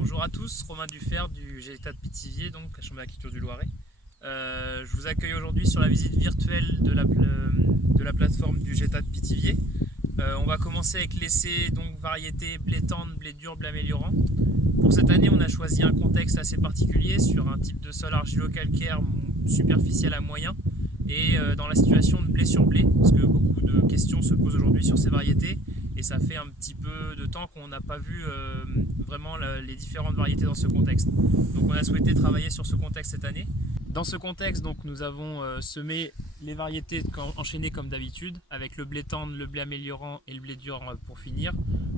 Bonjour à tous, Romain Dufer du GETA de Pithiviers, donc la Chambre d'agriculture du Loiret. Je vous accueille aujourd'hui sur la visite virtuelle de la plateforme du GETA de Pithiviers. On va commencer avec l'essai variété blé tendre, blé dur, blé améliorant. Pour cette année, on a choisi un contexte assez particulier sur un type de sol argilo-calcaire superficiel à moyen et dans la situation de blé sur blé, parce que beaucoup de questions se posent aujourd'hui sur ces variétés et ça fait un petit peu de temps qu'on n'a pas vu vraiment les différentes variétés dans ce contexte. Donc on a souhaité travailler sur ce contexte cette année. Dans ce contexte, nous avons semé les variétés enchaînées comme d'habitude, avec le blé tendre, le blé améliorant et le blé dur pour finir.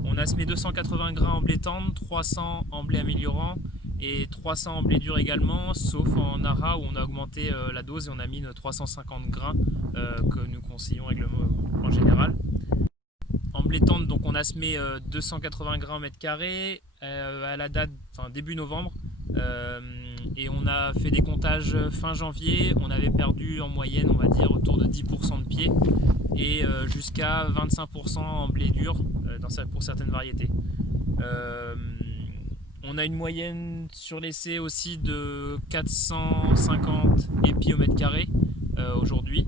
On a semé 280 grains en blé tendre, 300 en blé améliorant et 300 en blé dur également, sauf en ARA où on a augmenté la dose et on a mis 350 grains que nous conseillons en général. En blé tendre, donc on a semé 280 grains au mètre carré à la date début novembre. Et on a fait des comptages fin janvier, on avait perdu en moyenne on va dire autour de 10% de pieds et jusqu'à 25% en blé dur pour certaines variétés. On a une moyenne sur l'essai aussi de 450 épis au mètre carré aujourd'hui.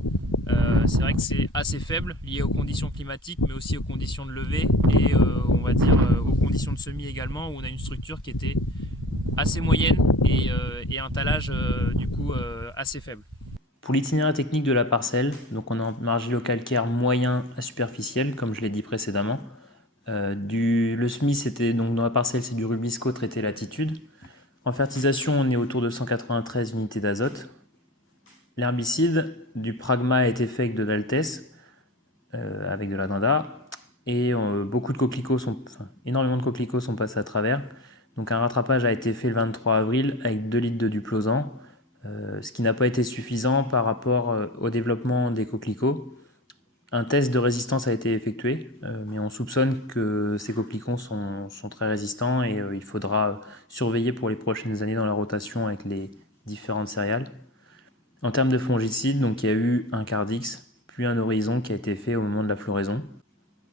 C'est vrai que c'est assez faible, lié aux conditions climatiques, mais aussi aux conditions de levée et on va dire aux conditions de semis également, où on a une structure qui était assez moyenne et un talage du coup assez faible. Pour l'itinéraire technique de la parcelle, donc on est en argilo-calcaire moyen à superficiel, comme je l'ai dit précédemment. Le semis, c'était donc dans la parcelle, c'est du rubisco traité latitude. En fertilisation, on est autour de 193 unités d'azote. L'herbicide, du pragma a été fait avec de l'altesse, avec de la danda, et énormément de coquelicots sont passés à travers. Donc un rattrapage a été fait le 23 avril avec 2 litres de duplosan, ce qui n'a pas été suffisant par rapport au développement des coquelicots. Un test de résistance a été effectué, mais on soupçonne que ces coquelicots sont très résistants et il faudra surveiller pour les prochaines années dans la rotation avec les différentes céréales. En termes de fongicides, donc il y a eu un Cardix, puis un Horizon qui a été fait au moment de la floraison.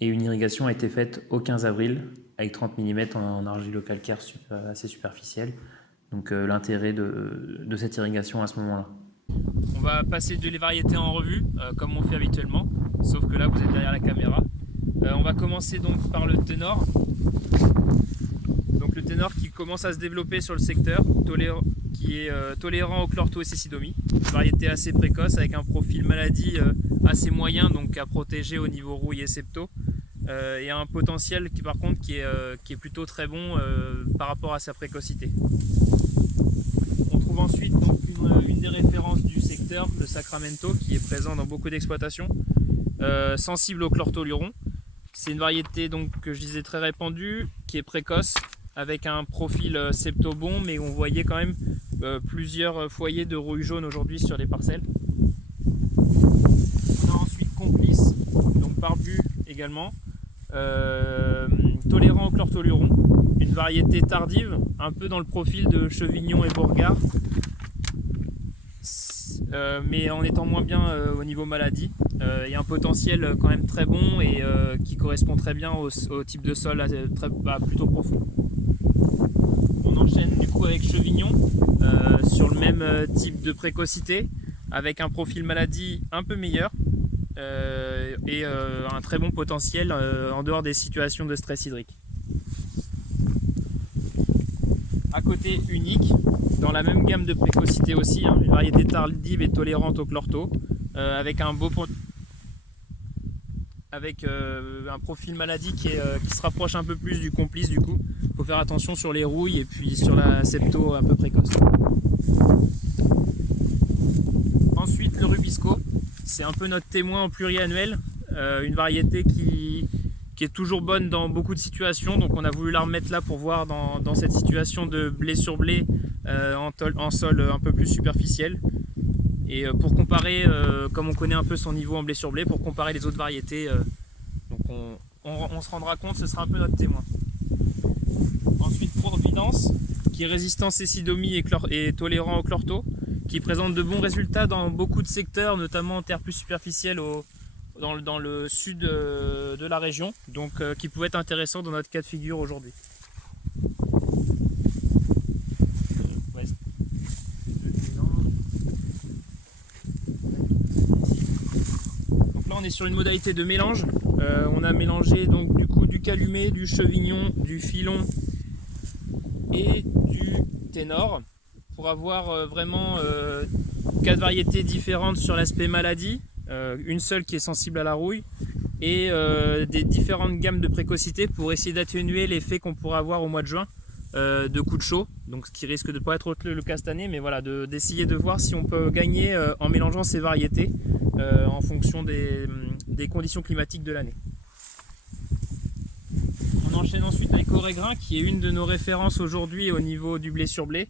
Et une irrigation a été faite au 15 avril avec 30 mm en argilo-calcaire assez superficiel. Donc l'intérêt de cette irrigation à ce moment-là. On va passer les variétés en revue, comme on fait habituellement, sauf que là vous êtes derrière la caméra. On va commencer donc par le ténor. Donc le ténor qui commence à se développer sur le secteur, qui est tolérant au chlorto et cécidomie. Une variété assez précoce avec un profil maladie assez moyen, donc à protéger au niveau rouille et septo. Et un potentiel par contre qui est plutôt très bon par rapport à sa précocité. On trouve ensuite donc une des références du secteur, le Sacramento, qui est présent dans beaucoup d'exploitations, sensible au chlortoluron. C'est une variété donc, que je disais très répandue, qui est précoce, avec un profil septo bon, mais on voyait quand même plusieurs foyers de rouille jaune aujourd'hui sur les parcelles. On a ensuite Complice, donc barbu également, tolérant au chlortoluron, une variété tardive, un peu dans le profil de Chevignon et Bourgard, mais en étant moins bien au niveau maladie. Il y a un potentiel quand même très bon et qui correspond très bien au type de sol plutôt profond. On enchaîne du coup avec Chevignon sur le même type de précocité, avec un profil maladie un peu meilleur. Et un très bon potentiel en dehors des situations de stress hydrique. À côté, Unique, dans la même gamme de précocité aussi, une variété tardive et tolérante au chlorto, avec un profil maladie qui se rapproche un peu plus du Complice du coup. Il faut faire attention sur les rouilles et puis sur la septo un peu précoce. Ensuite, le Rubisco. C'est un peu notre témoin en pluriannuel, une variété qui est toujours bonne dans beaucoup de situations, donc on a voulu la remettre là pour voir dans cette situation de blé sur blé en sol un peu plus superficiel. Et pour comparer, comme on connaît un peu son niveau en blé sur blé, pour comparer les autres variétés, donc on se rendra compte, ce sera un peu notre témoin. Ensuite, Providence, qui est résistant cécidomie et tolérant au chlorto, qui présente de bons résultats dans beaucoup de secteurs, notamment en terre plus superficielle dans le sud de la région, donc qui pouvait être intéressant dans notre cas de figure aujourd'hui. on est sur une modalité de mélange. On a mélangé donc du coup du calumet, du chevignon, du filon et du ténor pour avoir vraiment 4 variétés différentes sur l'aspect maladie, une seule qui est sensible à la rouille et des différentes gammes de précocité pour essayer d'atténuer l'effet qu'on pourrait avoir au mois de juin de coups de chaud, donc ce qui risque de ne pas être le cas cette année, mais voilà, d'essayer de voir si on peut gagner en mélangeant ces variétés en fonction des conditions climatiques de l'année. On enchaîne ensuite avec Orégrain, qui est une de nos références aujourd'hui au niveau du blé sur blé,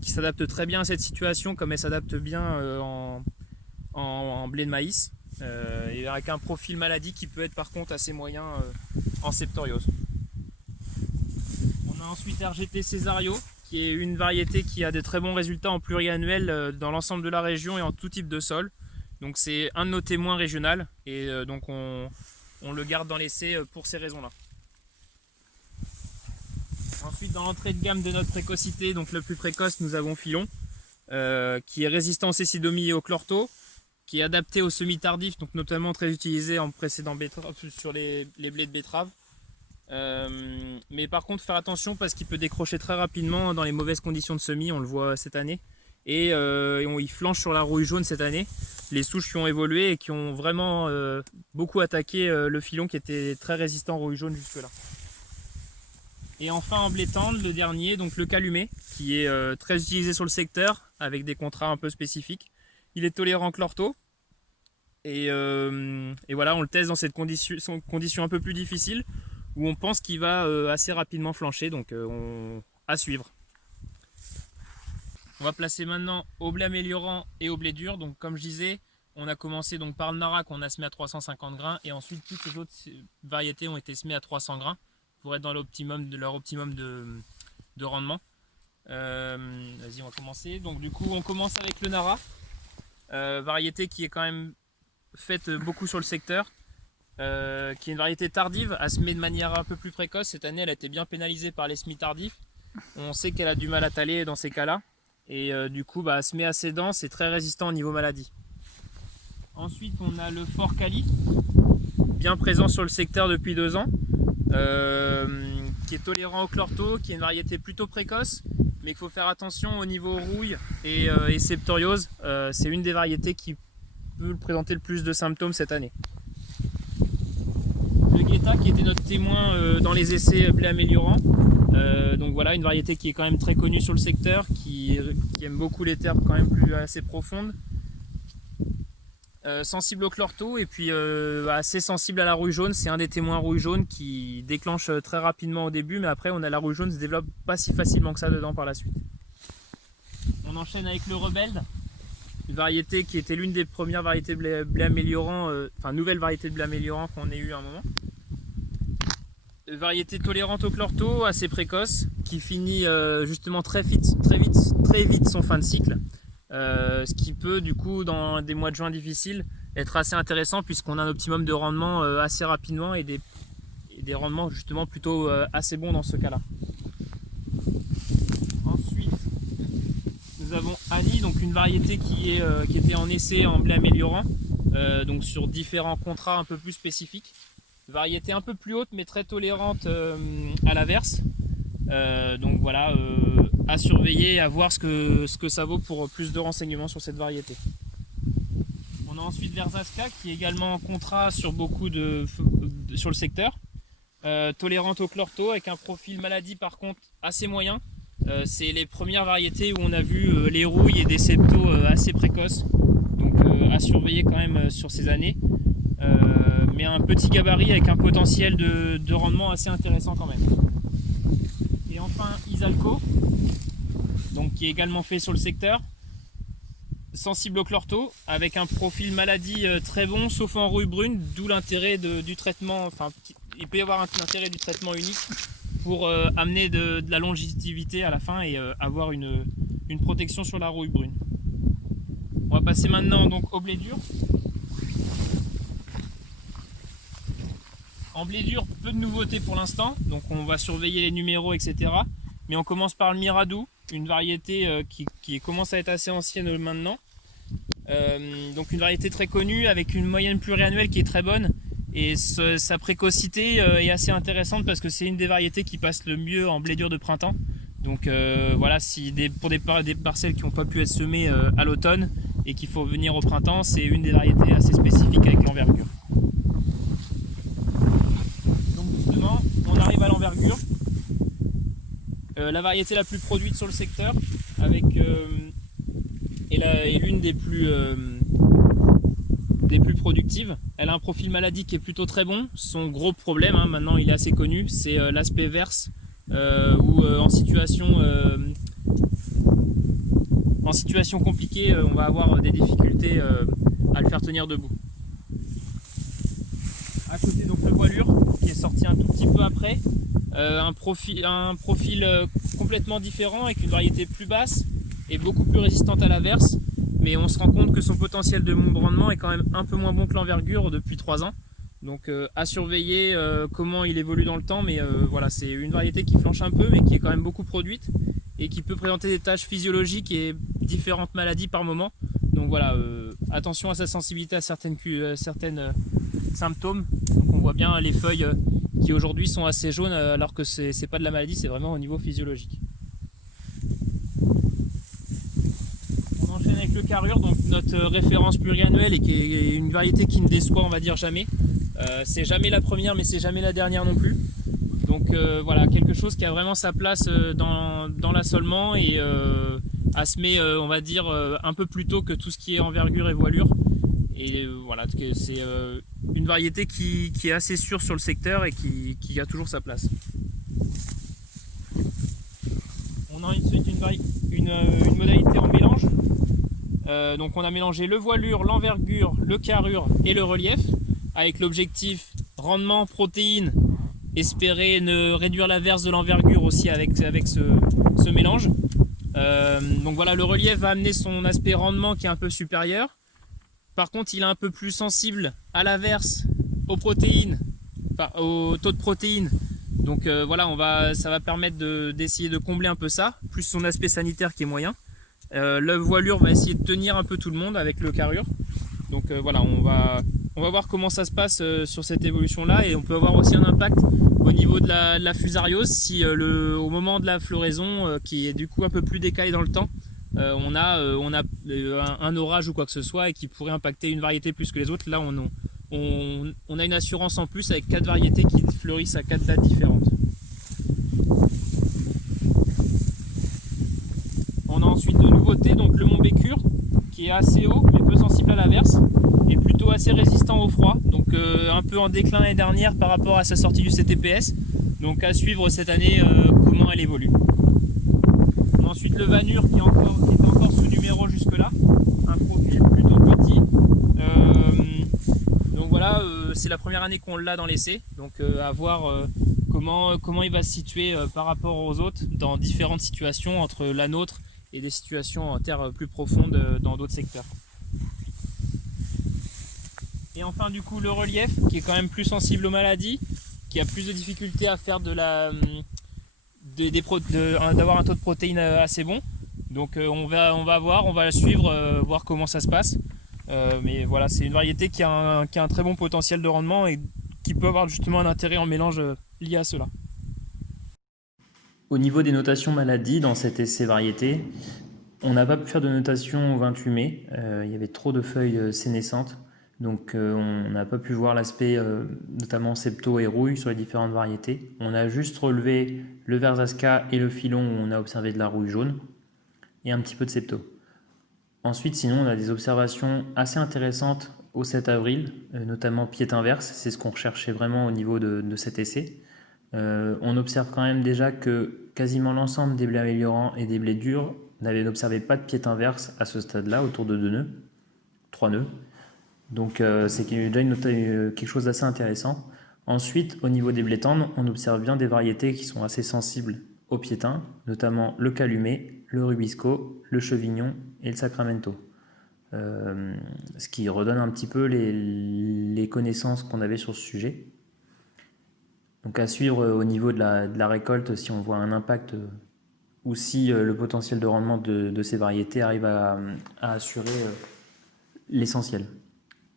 qui s'adapte très bien à cette situation, comme elle s'adapte bien en blé de maïs, et avec un profil maladie qui peut être par contre assez moyen en septoriose. On a ensuite RGT Césario, qui est une variété qui a de très bons résultats en pluriannuel dans l'ensemble de la région et en tout type de sol. Donc c'est un de nos témoins régionaux et donc on le garde dans l'essai pour ces raisons-là. Ensuite, dans l'entrée de gamme de notre précocité, donc le plus précoce, nous avons Filon, qui est résistant au cécidomie et au chlorto, qui est adapté aux semis tardifs, donc notamment très utilisé en précédent sur les blés de betterave. Mais par contre, faire attention parce qu'il peut décrocher très rapidement dans les mauvaises conditions de semis, on le voit cette année. Et il flanche sur la rouille jaune cette année. Les souches qui ont évolué et qui ont vraiment beaucoup attaqué le filon qui était très résistant rouille jaune jusque-là. Et enfin en blé tendre, le dernier, donc le calumet, qui est très utilisé sur le secteur avec des contrats un peu spécifiques. Il est tolérant chlorto. Et voilà, on le teste dans cette condition un peu plus difficile où on pense qu'il va assez rapidement flancher, donc à suivre. On va placer maintenant au blé améliorant et au blé dur. Donc comme je disais, on a commencé donc par le Nara qu'on a semé à 350 grains et ensuite toutes les autres variétés ont été semées à 300 grains pour être dans leur optimum de rendement. Vas-y, on va commencer. Donc du coup, on commence avec le Nara, variété qui est quand même faite beaucoup sur le secteur, qui est une variété tardive à semer de manière un peu plus précoce. Cette année, elle a été bien pénalisée par les semis tardifs. On sait qu'elle a du mal à taler dans ces cas-là. Et du coup, semer assez dense et très résistant au niveau maladie. Ensuite, on a le Fort Cali, bien présent sur le secteur depuis 2 ans, qui est tolérant au chlorto, qui est une variété plutôt précoce, mais qu'il faut faire attention au niveau rouille et septoriose. C'est une des variétés qui peut présenter le plus de symptômes cette année. Le Guetta, qui était notre témoin dans les essais blé améliorant. Donc voilà, une variété qui est quand même très connue sur le secteur, qui aime beaucoup les terres quand même assez profondes, sensible au chlorto et puis assez sensible à la rouille jaune. C'est un des témoins rouille jaune qui déclenche très rapidement au début, mais après la rouille jaune se développe pas si facilement que ça dedans par la suite. On enchaîne avec le Rebelde, une variété qui était l'une des premières variétés de blé améliorant, nouvelle variété de blé améliorant qu'on ait eu à un moment. Variété tolérante au chlorto, assez précoce, qui finit justement très vite son fin de cycle, ce qui peut du coup dans des mois de juin difficiles être assez intéressant puisqu'on a un optimum de rendement assez rapidement et des rendements justement plutôt assez bons dans ce cas-là. Ensuite, nous avons Annie, donc une variété qui était en essai en blé améliorant, donc sur différents contrats un peu plus spécifiques. Variété un peu plus haute mais très tolérante à l'averse. Donc voilà, à surveiller, à voir ce que ça vaut pour plus de renseignements sur cette variété. On a ensuite Versaska qui est également en contrat sur beaucoup sur le secteur. Tolérante au chlorto avec un profil maladie par contre assez moyen. C'est les premières variétés où on a vu les rouilles et des septos assez précoces. Donc à surveiller quand même sur ces années. Mais un petit gabarit avec un potentiel de rendement assez intéressant quand même. Et enfin Isalco, donc qui est également fait sur le secteur, sensible au chlorto, avec un profil maladie très bon, sauf en rouille brune, d'où l'intérêt du traitement, il peut y avoir un intérêt du traitement unique pour amener de la longévité à la fin et avoir une protection sur la rouille brune. On va passer maintenant donc au blé dur. En blé dur, peu de nouveautés pour l'instant, donc on va surveiller les numéros, etc. Mais on commence par le Miradou, une variété qui commence à être assez ancienne maintenant, Donc une variété très connue avec une moyenne pluriannuelle qui est très bonne. Et sa précocité est assez intéressante parce que c'est une des variétés qui passe le mieux en blé dur de printemps. Donc voilà, pour des parcelles qui n'ont pas pu être semées à l'automne et qu'il faut venir au printemps, c'est une des variétés assez spécifiques avec l'envergure. Donc justement, on arrive à l'envergure. La variété la plus produite sur le secteur est l'une des plus productives. Elle a un profil maladie qui est plutôt très bon. Son gros problème, maintenant il est assez connu, c'est l'aspect verse où en situation compliquée, on va avoir des difficultés à le faire tenir debout. À côté, donc le voilure qui est sorti un tout petit peu après, un profil complètement différent avec une variété plus basse et beaucoup plus résistante à l'averse, mais on se rend compte que son potentiel de rendement est quand même un peu moins bon que l'envergure depuis 3 ans. Donc à surveiller comment il évolue dans le temps, mais voilà, c'est une variété qui flanche un peu mais qui est quand même beaucoup produite et qui peut présenter des tâches physiologiques et différentes maladies par moment. Donc voilà, attention à sa sensibilité à certaines symptômes. Donc on voit bien les feuilles qui aujourd'hui sont assez jaunes alors que c'est pas de la maladie, c'est vraiment au niveau physiologique. On enchaîne avec le carrure, donc notre référence pluriannuelle et qui est une variété qui ne déçoit, on va dire, jamais. C'est jamais la première mais c'est jamais la dernière non plus. Donc voilà, quelque chose qui a vraiment sa place dans l'assolement et à semer, on va dire, un peu plus tôt que tout ce qui est envergure et voilure. Et voilà, c'est une variété qui est assez sûre sur le secteur et qui a toujours sa place. On a ensuite une modalité en mélange. Donc on a mélangé le voilure, l'envergure, le carrure et le relief avec l'objectif rendement, protéines, espérer réduire l'averse de l'envergure aussi avec ce mélange. Donc voilà, le relief va amener son aspect rendement qui est un peu supérieur. Par contre, il est un peu plus sensible à l'averse, aux protéines, enfin au taux de protéines. Donc voilà, ça va permettre d'essayer de combler un peu ça, plus son aspect sanitaire qui est moyen. Le voilure va essayer de tenir un peu tout le monde avec le carrure. Donc voilà, on va voir comment ça se passe sur cette évolution-là, et on peut avoir aussi un impact au niveau de la fusariose si au moment de la floraison, qui est du coup un peu plus décalé dans le temps, on a un orage ou quoi que ce soit et qui pourrait impacter une variété plus que les autres. Là, on a une assurance en plus avec 4 variétés qui fleurissent à 4 dates différentes. On a ensuite de nouveautés, donc le Mont Bécure qui est assez haut mais peu sensible à l'averse et plutôt assez résistant au froid, donc un peu en déclin l'année dernière par rapport à sa sortie du CTPS. Donc à suivre cette année comment elle évolue. Ensuite le Vanur qui était encore sous numéro jusque là, un profil plutôt petit. Donc voilà, c'est la première année qu'on l'a dans l'essai, donc à voir comment il va se situer par rapport aux autres dans différentes situations entre la nôtre et des situations en terre plus profondes dans d'autres secteurs. Et enfin du coup le relief qui est quand même plus sensible aux maladies, qui a plus de difficultés à faire d'avoir un taux de protéines assez bon. Donc on va la suivre, voir comment ça se passe. Mais voilà, c'est une variété qui a un très bon potentiel de rendement et qui peut avoir justement un intérêt en mélange lié à cela. Au niveau des notations maladies dans cet essai variété, on n'a pas pu faire de notation au 28 mai. Il y avait trop de feuilles sénescentes. Donc on n'a pas pu voir l'aspect notamment septo et rouille sur les différentes variétés. On a juste relevé le Versasca et le Filon où on a observé de la rouille jaune et un petit peu de septo. Ensuite, sinon, on a des observations assez intéressantes au 7 avril, notamment pied inverse. C'est ce qu'on recherchait vraiment au niveau de cet essai. On observe quand même déjà que quasiment l'ensemble des blés améliorants et des blés durs n'observaient pas de pied inverse à ce stade-là, autour de 2 nœuds, 3 nœuds. Donc c'est déjà quelque chose d'assez intéressant. Ensuite, au niveau des blés tendres, on observe bien des variétés qui sont assez sensibles au piétin, notamment le Calumet, le Rubisco, le Chevignon et le Sacramento. Ce qui redonne un petit peu les connaissances qu'on avait sur ce sujet. Donc à suivre au niveau de la récolte, si on voit un impact ou si le potentiel de rendement de ces variétés arrive à assurer l'essentiel.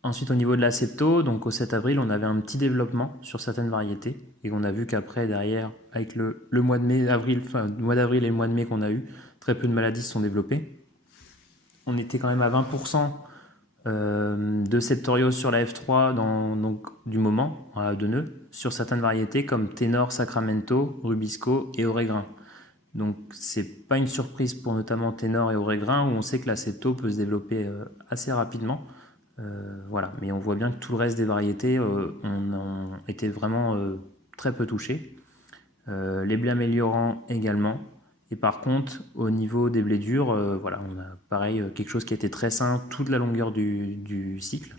Ensuite, au niveau de l'accepto, donc au 7 avril, on avait un petit développement sur certaines variétés. Et on a vu qu'après, derrière, avec le mois de mai, le mois d'avril et le mois de mai qu'on a eu, très peu de maladies se sont développées. On était quand même à 20% de septoriose sur la F3 donc, du moment, à 2 nœuds, sur certaines variétés comme Ténor, Sacramento, Rubisco et Orégrain. Donc c'est pas une surprise pour notamment Ténor et Orégrain où on sait que l'accepto peut se développer assez rapidement. Voilà, mais on voit bien que tout le reste des variétés ont été vraiment très peu touchés. Les blés améliorants également. Et par contre, au niveau des blés durs, voilà, on a pareil quelque chose qui était très sain toute la longueur du cycle.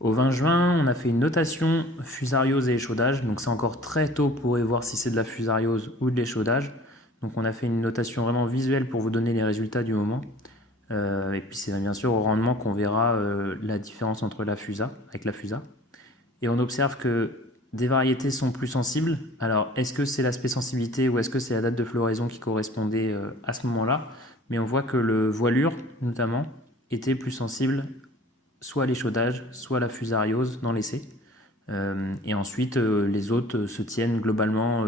Au 20 juin, on a fait une notation fusariose et échaudage. Donc c'est encore très tôt pour voir si c'est de la fusariose ou de l'échaudage. Donc on a fait une notation vraiment visuelle pour vous donner les résultats du moment. Et puis c'est bien sûr au rendement qu'on verra la différence entre la FUSA, avec la FUSA. Et on observe que des variétés sont plus sensibles. Alors est-ce que c'est l'aspect sensibilité ou est-ce que c'est la date de floraison qui correspondait à ce moment-là? Mais on voit que le voilure notamment était plus sensible soit à l'échaudage, soit à la fusariose dans l'essai. Et ensuite les autres se tiennent globalement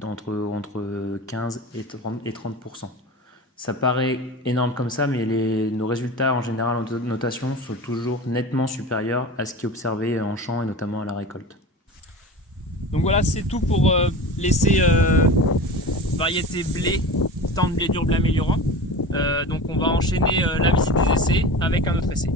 entre 15 et 30%. Ça paraît énorme comme ça, mais nos résultats en général en notation sont toujours nettement supérieurs à ce qui est observé en champ et notamment à la récolte. Donc voilà, c'est tout pour l'essai variété blé, stand blé dur blé améliorant. Donc on va enchaîner la visite des essais avec un autre essai.